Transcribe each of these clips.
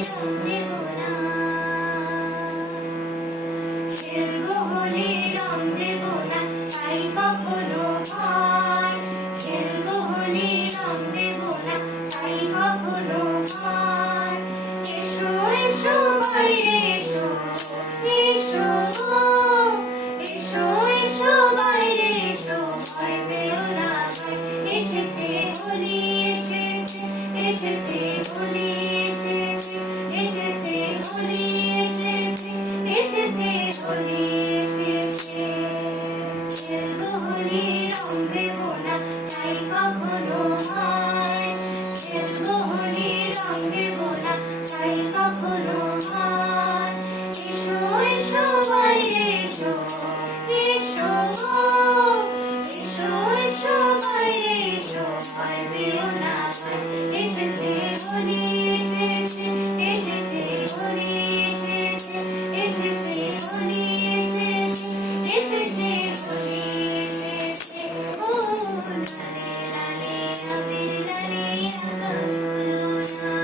রং দেব না, খেলবো হোলি রং দেব না, তাই কখনো ভয়। খেলবো হোলি রং দেব না, তাই কখনো ভয়। এসো এসো বাইরে এসো, এসো গো, এসো এসো বাইরে এসো, ভয় পেও না ভাই। এসেছে হোলি এসেছে, এসেছে হোলি এসেছে, এসেছে হোলি এসেছে, এসেছে হোলি এসেছে। খেলবো হোলি রং দেব না, তাই কখনো ভয়। খেলবো হোলি রং দেব না, তাই কখনো ভয়। এসো এসো বাইরে এসো, এসো গো, এসো এসো বাইরে এসো, ভয় পেও না ভাই। এসেছে হোলি এসেছে, এসেছে হোলি এসেছে, এসেছে হোলি এসেছে, এসেছে হোলি এসেছে। ও লালে লালে আবির লালে আকাশ হলো না,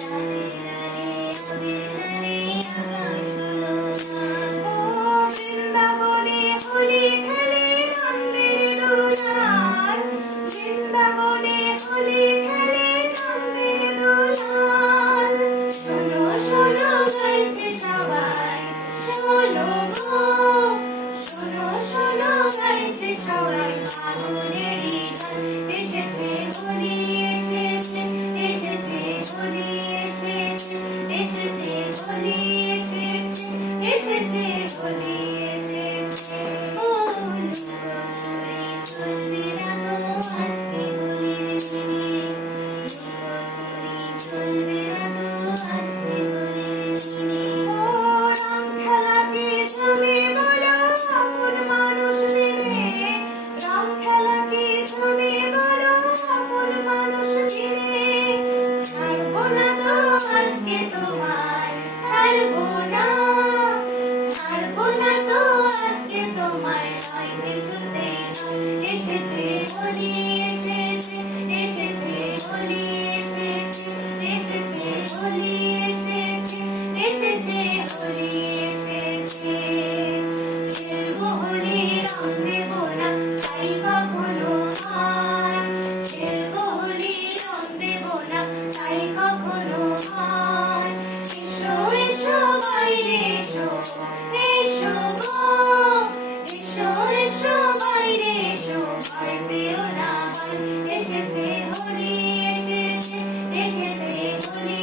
লালে লালে আবির লালে আকাশ হলো না। ও বৃন্দাবনে হোলি খেলে নন্দের দোলাল, বৃন্দাবনে হোলি খেলে নন্দের দোলাল। শোনো শোনো গাইছে সবাই, শোনো গো, শোনো শোনো গাইছে সবাই ফাগুনেরই গান। এসেছে হোলি এসেছে, এসেছে হোলি এসেছে, এসেছে হোলি এসেছে, এসেছে হোলি এসেছে। ও লুকোচুরি চলবে না তো আজকে হোলির দিনে, লুকোচুরি চলবে না তো আজকে হোলির দিনে। ও রং খেলা কি তুমি বলো আপন মানুষ মেনে, রং খেলা কি তুমি বলো আপন মানুষ মেনে। ছাড়বো না তো আজকে তোমায়, ছাড়বো না, ছাড়বো না তো আজকে তোমায়, নয় কিছুতেই নয়। এসেছে হোলি এসেছে, এসেছে হোলি এসেছে, এসেছে হোলি এসেছে, এসেছে হোলি এসেছে। খেলবো হোলি রং দেব না, তাই কখনো ভয়। খেলবো হোলি রং দেব না, তাই কখনো ভয়। এসো এসো বাইরে এসো, এসো গো, এসো এসো বাইরে এসো, ভয় পেও না ভাই। এসেছে হোলি এসেছে, এসেছে হোলি